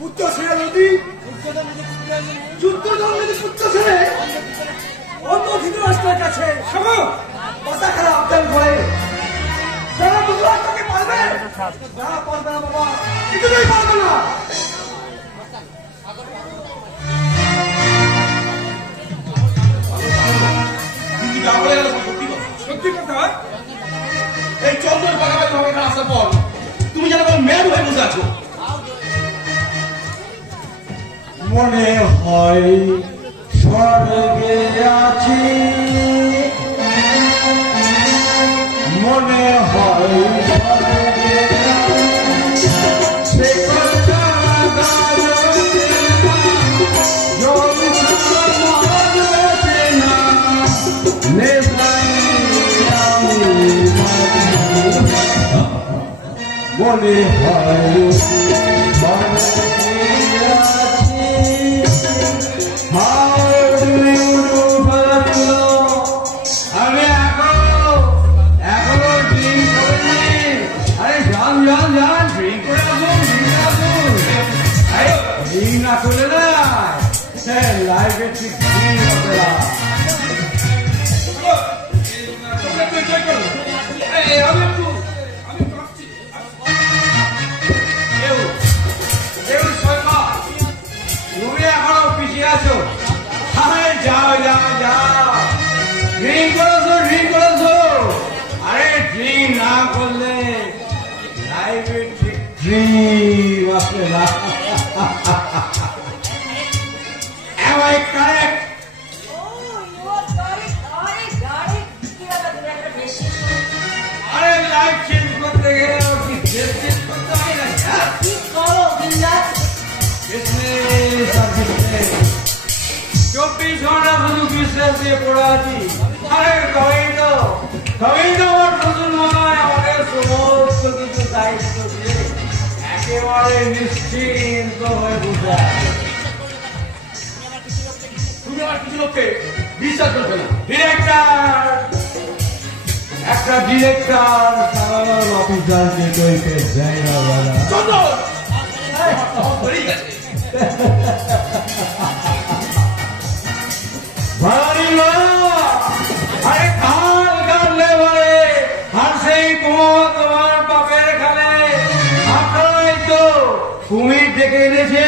পুত্র ছেলে নদী যুদ্ধ জন্মের পুত্র ছেলে অন্য ধৃতরাষ্ট্রের কাছে কথা খেলা আবদান করে যারা বুঝলাম তাকে পারবে যারা পারবে না বাবা কিছুতেই পারবে না। সত্যি কথা এই চন্দ্রের বাগাবাগি হবে না আসার পর তুমি যেন ম্যাড হয়ে বসে আছো। মনে হয় স্বর্গে আছি, মনে হয় স্বর্গে সে কথা মনে হয় আমি এখনো ড্রিঙ্ক করিনি। আরে যান যান যান ড্রিঙ্ক করে আসুন, ড্রিঙ্ক না করলে না লাইফে ঠিক হবে না। তুমি এখনো পিছিয়ে আছো। যাও যাও যাও ড্রিঙ্ক করেছো, ড্রিঙ্ক করেছো। আরে ড্রিঙ্ক না করলে লাইফে ঠিক ড্রিম আসবে না। Am I correct? আরে লাইফ চেঞ্জ করতে গেলে কি ড্রেস চেঞ্জ করতে হয় না? কি করো বিন্দাস? বিজনেস আর বিজনেস 24 ঘন্টা শুধু বিজনেস দিয়ে পড়ে আছি। আরে তবেই তো আমার শ্বশুর মহাশয় আমাদের সমস্ত কিছু দায়িত্ব দিয়ে একেবারে নিশ্চিন্ত হয়ে বসে আছে। তুমি আমার কিছু লোককে বিশ্বাস করবে না। একটা ডিরেক্টর সাধারণ অফিসারকে কইতে দেয় না বলা। আরে খাল কাটলে বলে আর সেই কুমো তোমার বাপের খালে আপনারাই তো কুমির ডেকে এনেছে।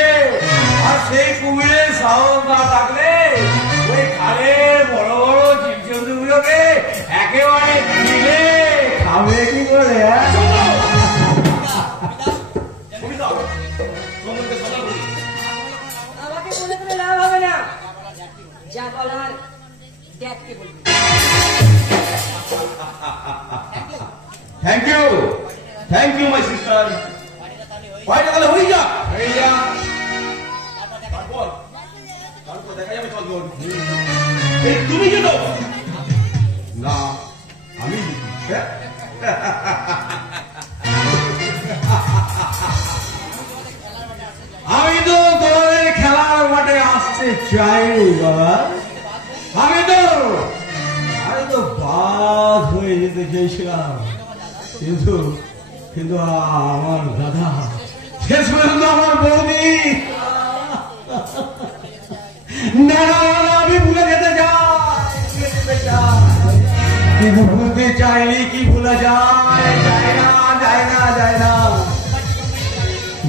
আর সেই কুমিরের সাহস না থাকলে ওই খালের বড় বড় জীবজন্তুগুলোকে একেবারে দিলে খাবে কি করে? আমাকে বলে কোনো লাভ হবে না, যা বলার ড্যাডকে বলবি। Thank you my sister. পায়টা তাহলে হয়ে যা তারপর দেখা যাবে। চল তুমি যেত না আমি আমি তো তোমাদের খেলার মাঠে আসতে চাইনি বাবা। আমি তো বাদ হয়ে যেতে চেয়েছিলাম, কিন্তু আমার দাদা শেষ পর্যন্ত আমার বৌদি না আমি ভুলে যেতে চাই, কিন্তু ভুলতে চাইনি কি ভুলে যায় না।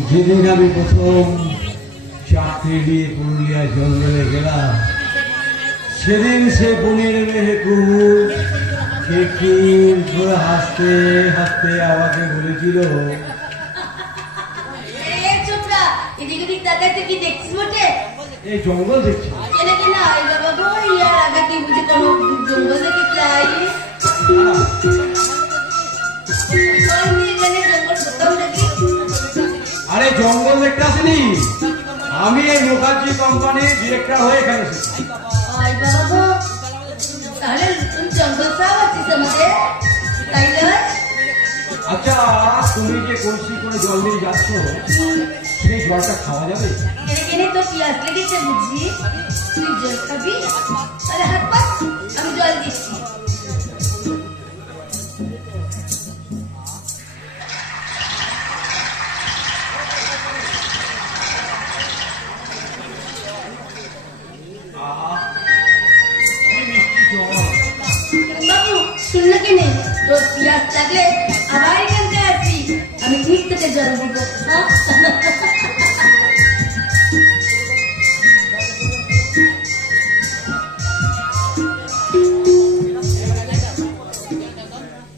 যেদিন আমি প্রথম চাকরি নিয়ে পুরুলিয়া জঙ্গলে গেলাম, সেদিন সে বনের মেয়ে কুকুর খিলখিল করে হাসতে হাসতে আমাকে বলেছিল, এই জঙ্গল দেখছি। আরে জঙ্গল দেখতে আসেনি, আমি এই মুখার্জি কোম্পানির ডিরেক্টর হয়ে এখানে এসেছি। আচ্ছা তুমি যে কলসি করে জল নিয়ে যাচ্ছ, সেই জলটা খাওয়া যাবে? তো পিয়াস লেগেছে বুঝি, তুই জল খাবি? তাহলে হাত পা, আমি জল দিচ্ছি। লাগলে আবার এখানতে আসবি, আমি ঠিক তোকে জল দিব। হ্যাঁ?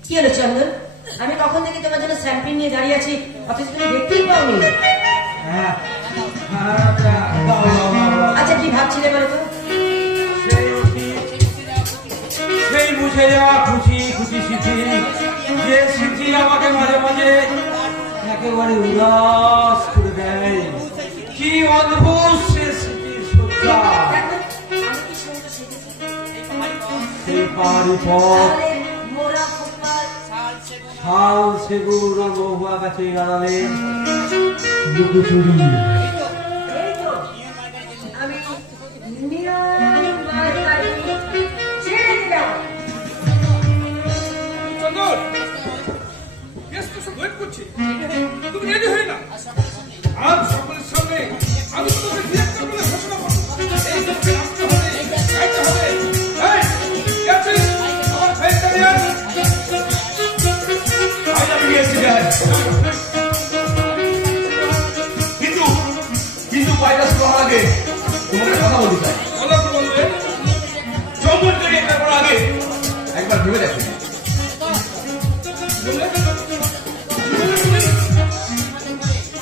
কি হলো চন্দন, আমি কখন থেকে তোমার জন্য স্যাম্পিং নিয়ে দাঁড়িয়ে আছি, অথচ তুমি দেখতেই পাওনি। আচ্ছা কি ভাবছিলে বলো তো? সেই বুঝে যাওয়া খুশি খুশি স্মৃতি, যে স্মৃতি আমাকে মাঝে মাঝে একেবারে উদাস করে দেয়। কি অদ্ভুত সে স্মৃতির সজ্জা, সেই পাহাড়ি পথ, শাল সেগুন আর মহুয়া গাছে গাড়ালে লুকোচুরি। তুমি রেডি হয়ে না, আজ সকলের সামনে আমি তোমাকে ডিরেক্টর বলে ঘোষণা করব। এই লোককে আসতে হবে, গাইতে হবে। আমার ভাই দাঁড়িয়ে কিন্তু পাইটা শোনার আগে তোমাকে কথা বলতে চাই। বলবে চন্দন করে এটা করার আগে একবার ভেবে দেখো।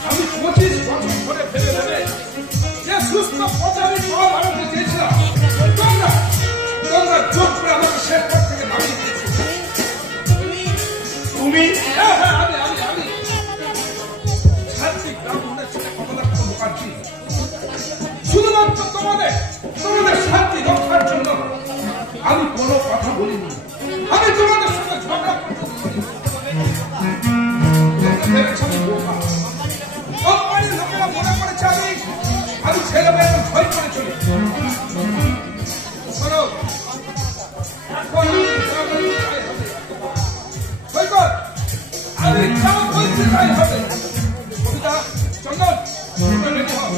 আমি 25 বছর ধরে ফেলে দেবে যে সুস্থ পথে আমি সব আনন্দ চেয়েছিলাম, তোমরা জোর করে আমাকে শেষ পথ থেকে নামিয়ে দিয়েছো। তুমি আমি ছাত্রী ব্রাহ্মণের ছেলে কমলাক্ষ মুখার্জি, শুধুমাত্র তোমাদের শান্তি রক্ষার জন্য আমি কোনো কথা বলিনি। আমি তোমাদের সঙ্গে ঝগড়া পর্যন্ত করিনি। ভেবেছ আমি বোকা। কোম্পানির লোকেরা মনে করেছে আমি ছেলে মেয়ে ভয় করে চলি। শোনো, এখন আমি যা বলছি তাই হবে। কবিতা চন্দন রেডি হও।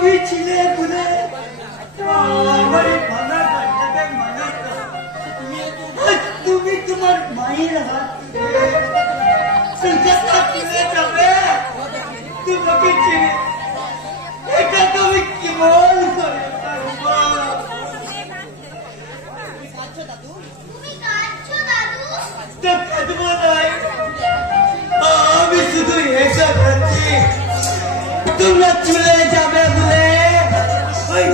তুমি ছিলে বলে আমার ভাঙা ঘরটাকে মানাতো। তুমি তোমার মায়ের হাত তুলে যাবে, তোমাকে চিনে এটা তুমি কি বল করে পারবা? আমি শুধু এসে যাচ্ছি, তোমরা চলে যাবে বলে ওই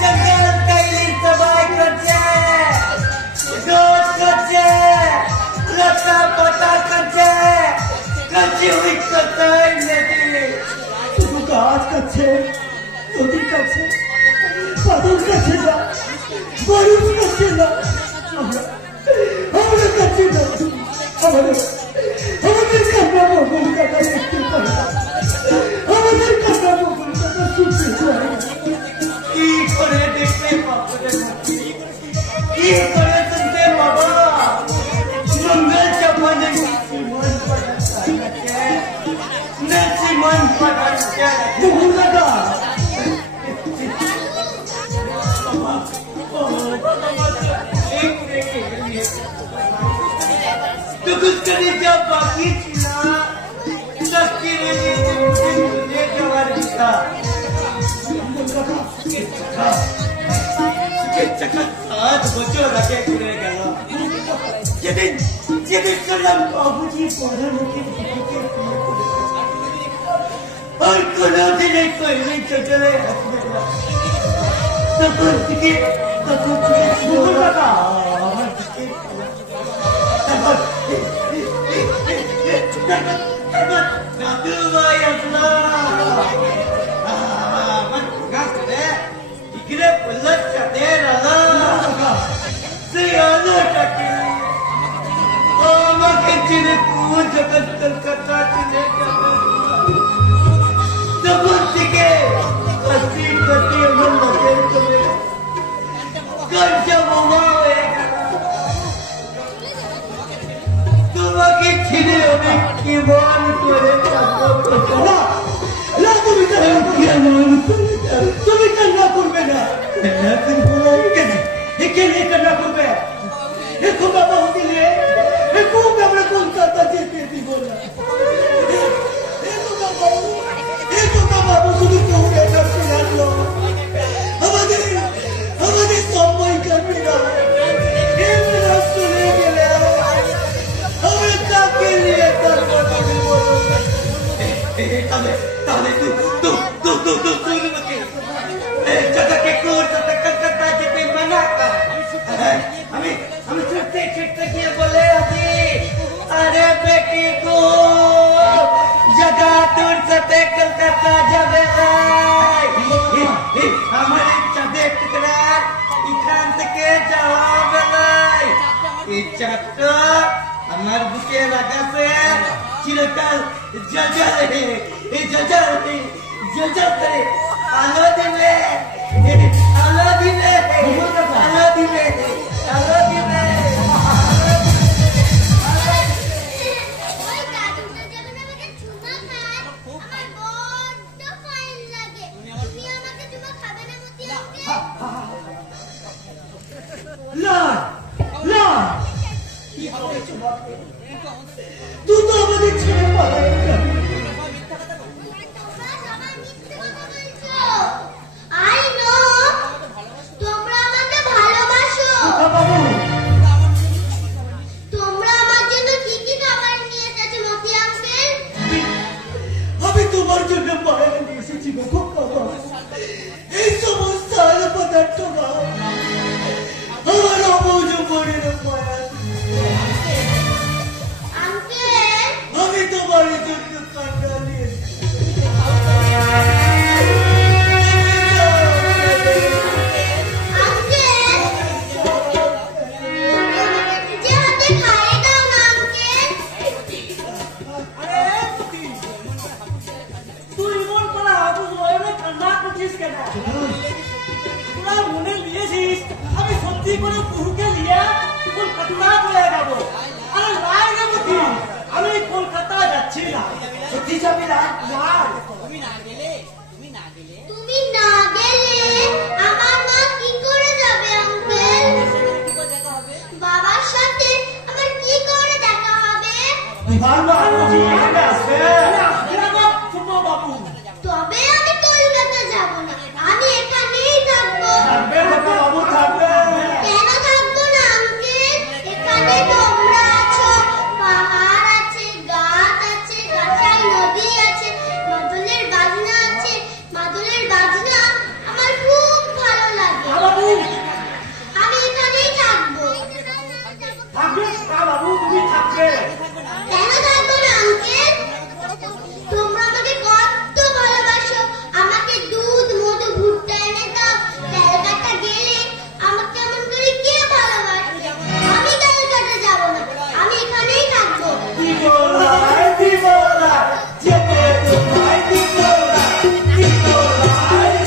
জঙ্গল কাইলির সবাই করছে, দোষ করছে, লতা পাতা করছে, কাছে ওই কথাই নেই। শুধু গাছ কাছে, নদীর কাছে, পাথর কাছে না, মানুষ কাছে না, আমরা কাছে না। আমাদের কান্না মঙ্গল কাটা দেখতে পাই না, আমাদের কান্না মঙ্গল কাটা শুনতে পাই। কি করে দেখতে পাবো, কি করে শুনতে পাবো? মঙ্গল চাপানে সিমন পাঠাচ্ছে মঙ্গল কাটা। तो कुछ करे जब बाकी था सस्ती मुझे कवर दिखा साथ बच्चों रखे पूरे गला जब सलाम बाबूजी पौधे मुझे और कोना दिन कोई नहीं चले तो कुछ के इकडे पल्लत जाते राजा चिने पूर जगत कलकत्ता चिने के कस्ती करती मन लगे तुम्हें कर जब তোমাকে ছিঁড়ে আমি কেমন করে তুমি কান্না করবে না, কান্না করবে এখন বাবা দিলে এখন আমরা কলকাতা যেতে দিব না। বাবু শুধু আমাদের আমাদের সময় কাটবে না, চলে গেলে তাহলে আমি ছুটতে ছুটতে গিয়ে বলে আছি, আরে বেটি গো জগা তোর সাথে কলকাতা যাবে আমার চাঁদে টুকরা এখান থেকে যাওয়া বেলায় এই চাঁদটা আমার বুকে লাগাছে চিরকাল জজলে জজলে আলো দিলে আলো দিলে আলো দিলে আলো দিলে। তুই তো আমাদের ছেড়ে পালাই আমি তোমার জন্য বাইরে নিয়ে এসেছি এই সমস্ত আলো পদার্থ আমার অবুঝ মনের মায়া আমি তোমার জন্য কান্না নিয়ে আমি সত্যি করে কুহুকে নিয়ে কলকাতা চলে যাবো। আরে নাই রে বুদ্ধি, আমি কলকাতা যাচ্ছি না। সত্যি যাবি না? তুমি তোমার বাবুজি এখানে আসবে বাবু। তবে আমি কলকাতা যাব না, আমি এখানেই থাকবো। থাকবে বাবু থাকবে। কেন থাকবো না আঙ্কেল? এখানে তোমরা আছো, পাহাড় আছে, গাছ আছে, কাঁটাই নদী আছে, মাদলের বাজনা আছে। মাদলের বাজনা আমার খুব ভালো লাগে। আমি এখানেই থাকবো। থাকবে বাবু, তুমি থাকবে। কেন থাকবো না আঙ্কেল? তোমরা আমাকে কত ভালোবাসো। আমাকে দুধ, মধু, ভুট্টা এনে দাও। ক্যালকাটা গেলে আমাকে কেমন করে কে ভালোবাসবে? আমি ক্যালকাটা যাব না, আমি এখানেই থাকবো। যেতে তোমায় দিব না, দিব না,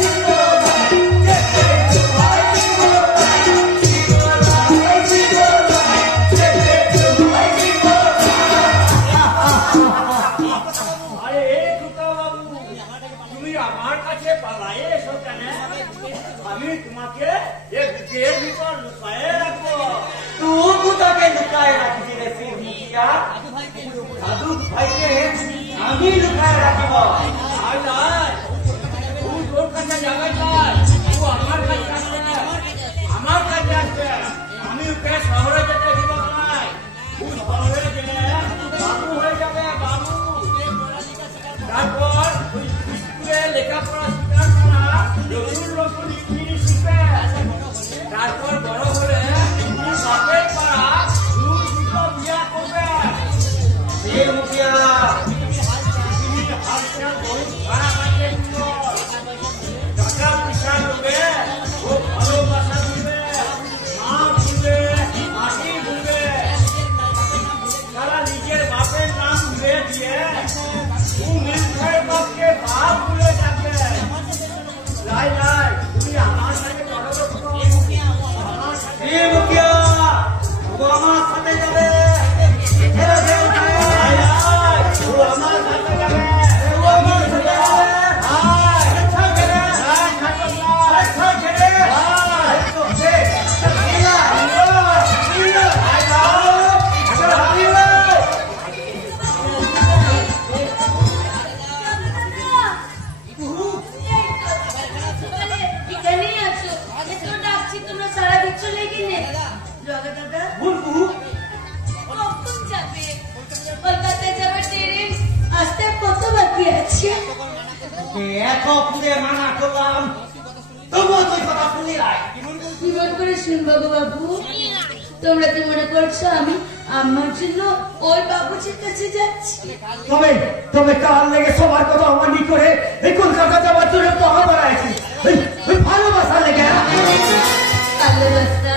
দিব না, যেতে তোমায় দিব না, দিব না, দিব না, যেতে তোমায় দিব না। আরে খোকা বাবু, তুমি আমার কাছে পালায়ে এসো কেন? আমি তোমাকে এক দেড় ভিতর লুকায়ে রাখবো। তুই কোথাকে লুকায় রাখবি রে ফির মুখিয়া? দাদু ভাইকে আমি লুকায় রাখব। আর নাই, তুই তোর কাছে যাবে যাই, তুই আমার কাছে আসবে, আমার কাছে আসবে। আমি ওকে শহরে যেতে দিব না। তুই শহরে গেলে বাবু হয়ে যাবে, বাবু। তারপর তুই স্কুলে লেখাপড়া শিখার করা নতুন নতুন জিনিস শিখবে। তারপর বড় হলে তুই বাপের পাড়া তুই দুটো বিয়া করবে। ফির মুখিয়া তুমি হালকা বহুত খারাপ আছে তোমার। টাকা পয়সা দেবে, ও ভালোবাসা দিবে, মা ভুলবে, মাটি ভুলবে। সারা নিজের বাপের নাম ভুলে দিয়ে তুই মিথ্যের বাপকে বাপ ভুলে যাবে। লাই লাই, তুমি আমার সাথে বড় করছো, আমার সাথে ফির মুখিয়া ও আমার সাথে যাবে। লাই লাই, ও আমার সাথে যাবে। ও আমার সাথে যাবে। আচ্ছা ছেলে, ঠাকুর আচ্ছা ছেলে, তো সে নীলা, নীলা, নীলা। এখানেই আছো, এত ডাকছি তোমরা সারা দিচ্ছ লেগে নে। জগা দাদা কখন যাবে? কলকাতায় যাবার ট্রেন আসতে কত বাকি আছে? এত পুরে মানা করলাম, তবুও তুই কথা শুনি লাই। জীবন করে শুনবো গো বাবু। তোমরা কি মনে করছো আমি আমার জন্য ওই বাবুজির কাছে যাচ্ছি? তবে তবে কাল লেগে সবার কথা অমানি করে এই কলকাতা যাওয়ার জন্য তো আমার আছি ভালোবাসা লেগে। ভালোবাসা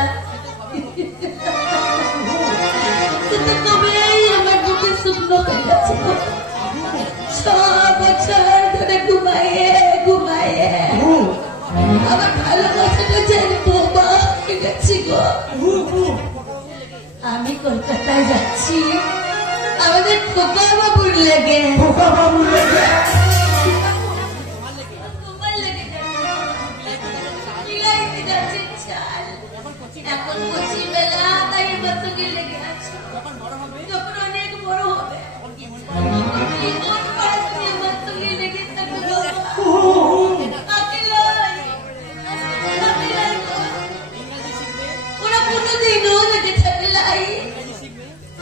কিন্তু কবেই আমার বুকে শুকনো হয়ে গেছে। 6 বছর ধরে ঘুমাইয়ে ঘুমাইয়ে আমার ভালোবাসাটা যেন বোবা হয়ে গেছি গো। আমি কলকাতায় যাচ্ছি আমাদের খোকা বাবুর লেগে। খোকা বাবুর লেগে তোমার লেগে যাচ্ছে, যাচ্ছে চাল। এখন কচি বেলা, তাই মতকে লেগে আছো। যখন অনেক বড় হবে কি কোন পাশ দিয়ে মতকে লেগে থাকবে? ওরা কোনোদিনও লেগে থাকে লাই।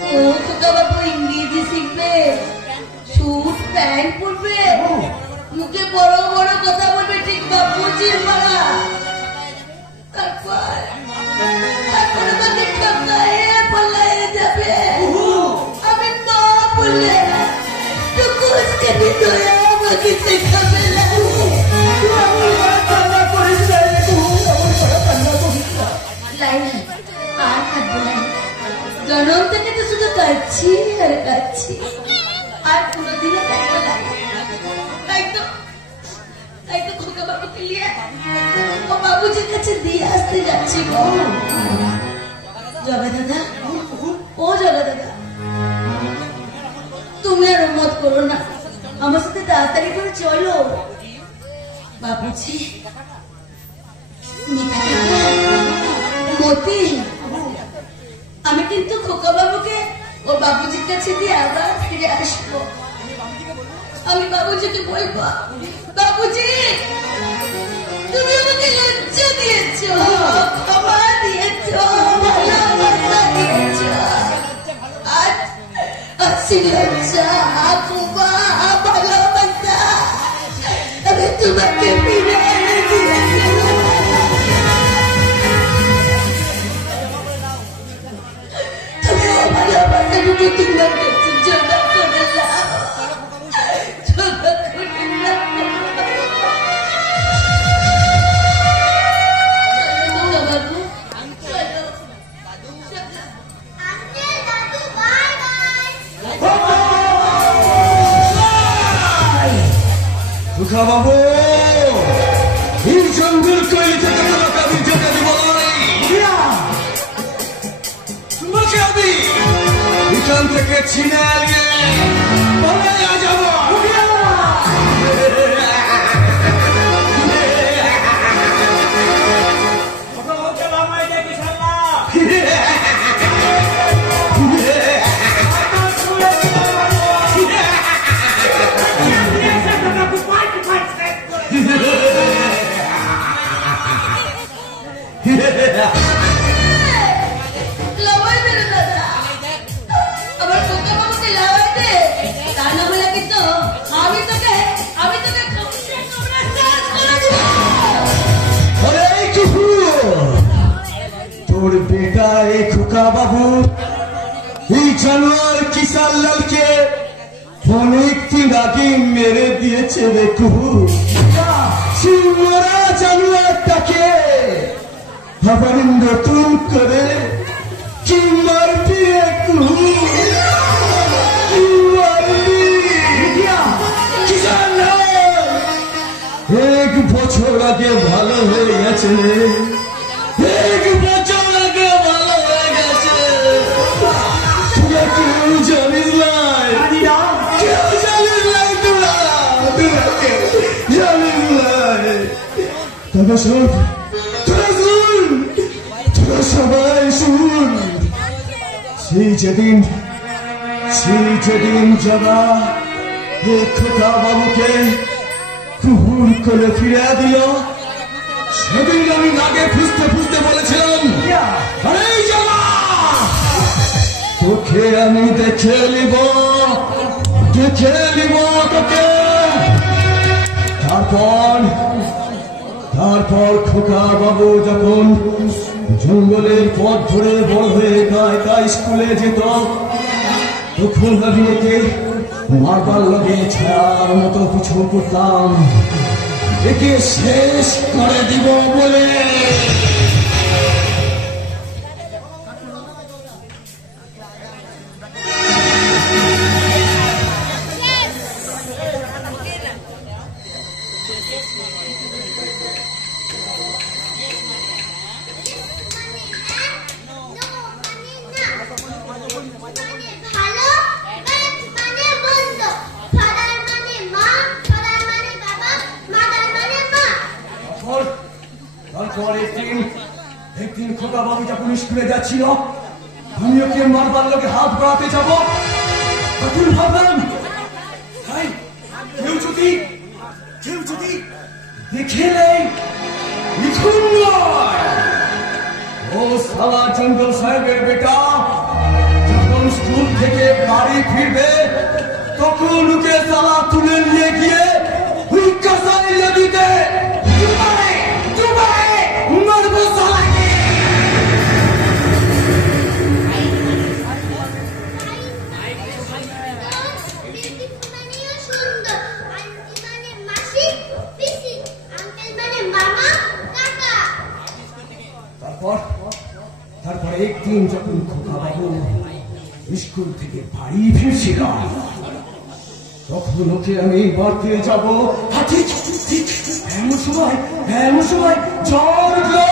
ও খোকা বাবু ইংরেজি শিখবে, স্যুট প্যান্ট পরবে, মুখে বড় বড় কথা বলবে, ঠিক বাবুজির মারা। তারপর আমাকে ঠকায়ে পালায়ে যাবে। আমি মা বলে টুকুসকে ভিতরে আমাকে শেখাবে লাইনি। আর থাকবো না, জন্ম থেকে তো শুধু কাচ্ছি আর কাচ্ছি, আর কোনোদিনও থাকবো না। তাই তো খোকা বাবুকে নিয়ে ও বাবুজির কাছে দিয়ে আসতে যাচ্ছি গো। জগা দাদা, ও জগা দাদা, তুমি আর মত করো না, আমার সাথে তাড়াতাড়ি করে চলো। বাবুজি, মতি, আমি কিন্তু খোকা বাবুকে ও বাবুজির কাছে দিয়ে আবার ফিরে আসবো। আমি বাবুজিকে বলবো, বাবুজি তুমি আমাকে লজ্জা দিয়েছ, ক্ষমা দিয়েছ, ভালোবাসা দিয়েছ, আর আছি লজ্জা, ক্ষমা, ভালোবাসা আমি তোমাকে ফিরে এনে দিয়েছিলাম। তুমি ভালোবাসা দুটো তোমার কাছে জমা করে নাও, জমা করে নাও। খোকা বাবু, এই জঙ্গল তৈরি থেকে তোমাকে আমি যেতে দিব না। তোমাকে আমি এখান থেকে ছিনে নিয়ে পালিয়ে যাব। লাভাই মেরে দাদা, আমার খোকা বাবুকে লাভাই দে, তা না হলে কিন্তু আমি তোকে কামড়ে শেষ করে দিব। আরে কুহু, তোর বেটা এই খোকা বাবু এই জানোয়ার কিষান লালকে অনেক দিন আগে মেরে দিয়েছে রে কুহু। সেই মরা জানোয়ারটাকে আবার নতুন করে কি মারবি রে কুহু, কি মারবি? কিষান লাল এক বছর আগে ভালো হয়ে গেছে, এক বছর আগে ভালো হয়ে গেছে। তোরা কেউ জানিস নাই, কেউ জানিস নাই, তোরা কেউ জানিস নাই। তবে শোন, তোরা শুন, তোরা সবাই শুন। সেই যেদিন যারা এই খোকা বাবুকে কুহুর করে ফিরে দিল, সেদিন আমি নাগে খুঁজতে বলেছিলাম, আরে জানা তোকে আমি দেখে নিব তোকে। তারপর খোকা বাবু যখন জঙ্গলের পথ ধরে বড় হয়ে গায়ে স্কুলে যেত, তখন আমি একে মারবার লগে ছায়ার মতো কিছু করতাম, একে শেষ করে দিব বলে। তারপর একদিন খোকা বাবু যখন স্কুলে যাচ্ছিল, আমি ওকে মারবার লোকে হাত বাড়াতে যাব, তখন ভাবলাম কেউ যদি দেখে নেই, ও সালা জঙ্গল সাহেবের বেটা যখন স্কুল থেকে বাড়ি ফিরবে, তখন ওকে সালা তুলে নিয়ে গিয়ে ওই কাসাই নদীতে মারবো সালাকে। তারপর একদিন যখন খোকা বাবু স্কুল থেকে বাড়ি ফিরছিল, তখন ওকে আমি বাড়তে যাব। এমন সময় জ্বর উঠলো।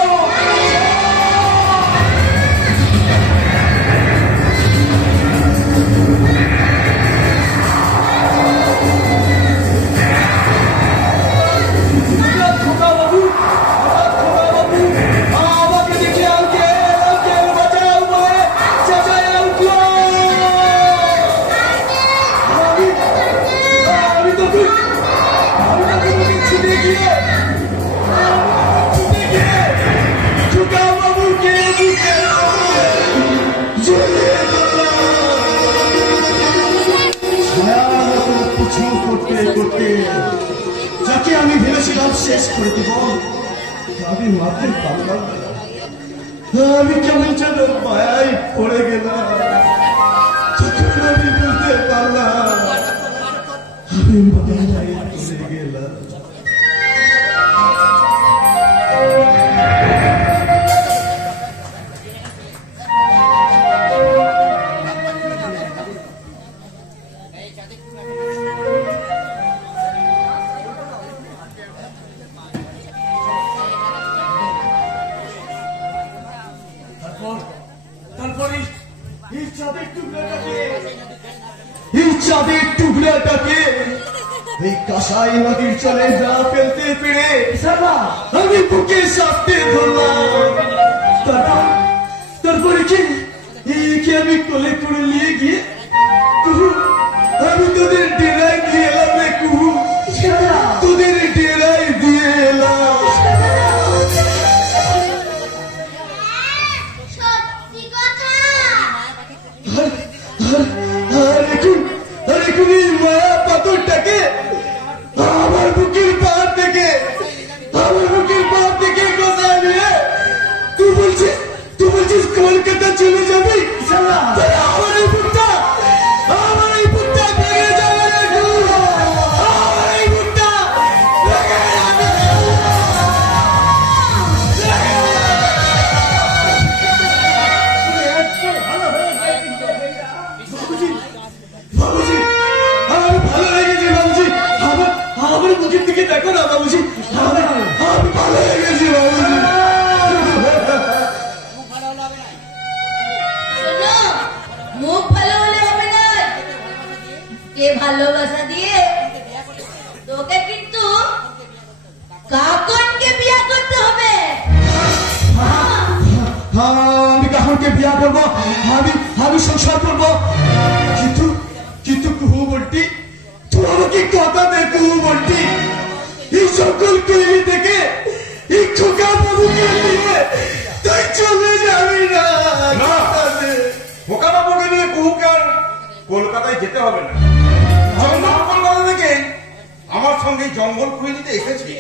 আমাকে দেখে আঙ্কেল বাঁচাও বলে চেঁচায় উঠলো। ভেবেছিলাম শেষ করে দিব, আমি মারতে পারলাম না। আমি কেমন যেন মায়ায় পড়ে গেলাম। তখন আমি বুঝতে পারলাম আমি মায়ায় পড়ে গেলাম। চাঁদের টুকরাটাকে এই কাঁসাই নদীর চলে যা ফেলতে পেরে আমি বুকে সাথে ধরলাম। তারপরে কি একে আমি কোলে করে নিয়ে গিয়ে কুহু আমি তোদের ডেরায় দিয়ে এলাম রে কুহু, তোদের ডেরায় দিয়ে এলাম। সত্যি কথা। আর এখন এই মায়া পাথরটাকে আমার বুকের পাহাড় থেকে কোথায় নিয়ে তুই বলছিস কলকাতা চলে যাবি? আমার এই বুকটা ভেঙে যাবে রে কুহু, আমার এই বুকটা ভেঙে যাবে। বাবুজি, আমার ভালো লেগেছে বাবুজি, আমার মুখের দিকে দেখো না বাবুজি, আমি ভালো লেগেছি বাবুজি। শোনো, মুখ ভালো হলে হবে না, কে ভালোবাসা দিয়ে তোকে কিন্তু কাকনকে বিয়ে করতে হবে। আমি কাকুকে বিয়া করবো, আমি সংসার করবো, কিন্তু কুহু বলটি তুই আমাকে কথা দে কুহু বলটি, এই সকল কৈলি থেকে এই খোকা বাবুকে নিয়ে তুই চলে যাবি না। কথা দে। খোকা বাবুকে নিয়ে কুহুকে আর কলকাতায় যেতে হবে না। কলকাতা থেকে আমার সঙ্গে জঙ্গল খুঁড়ে নিতে এসেছি।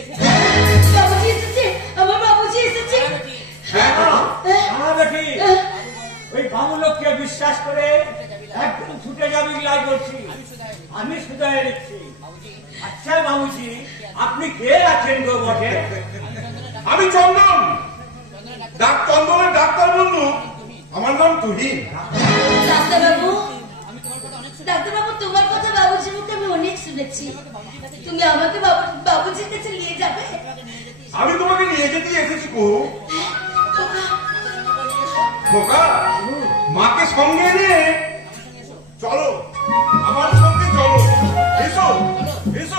বাবুজি এসেছে, আমার বাবুজি এসেছে। আমরা দেখি ওই বাবুলোককে বিশ্বাস করে একদম ছুটে যাবি লাই করছি, আমি শুধাই দিচ্ছি। আচ্ছা বাবুজি, আপনি কে আছেন গো বটে? আমি চন্দন, চন্দনের ডাক্তার বন্ধু, আমার নাম তুহিন। ডাক্তারবাবু, তোমার কথা বাবুজির মুখে আমি অনেক শুনেছি। তুমি আমাকে বাবুজির কাছে নিয়ে যাবে? আমি তোমাকে নিয়ে যেতে এসেছি কুহু। খোকা, মাকে সঙ্গে নিয়ে চলো, আমার সঙ্গে চলো, এসো এসো।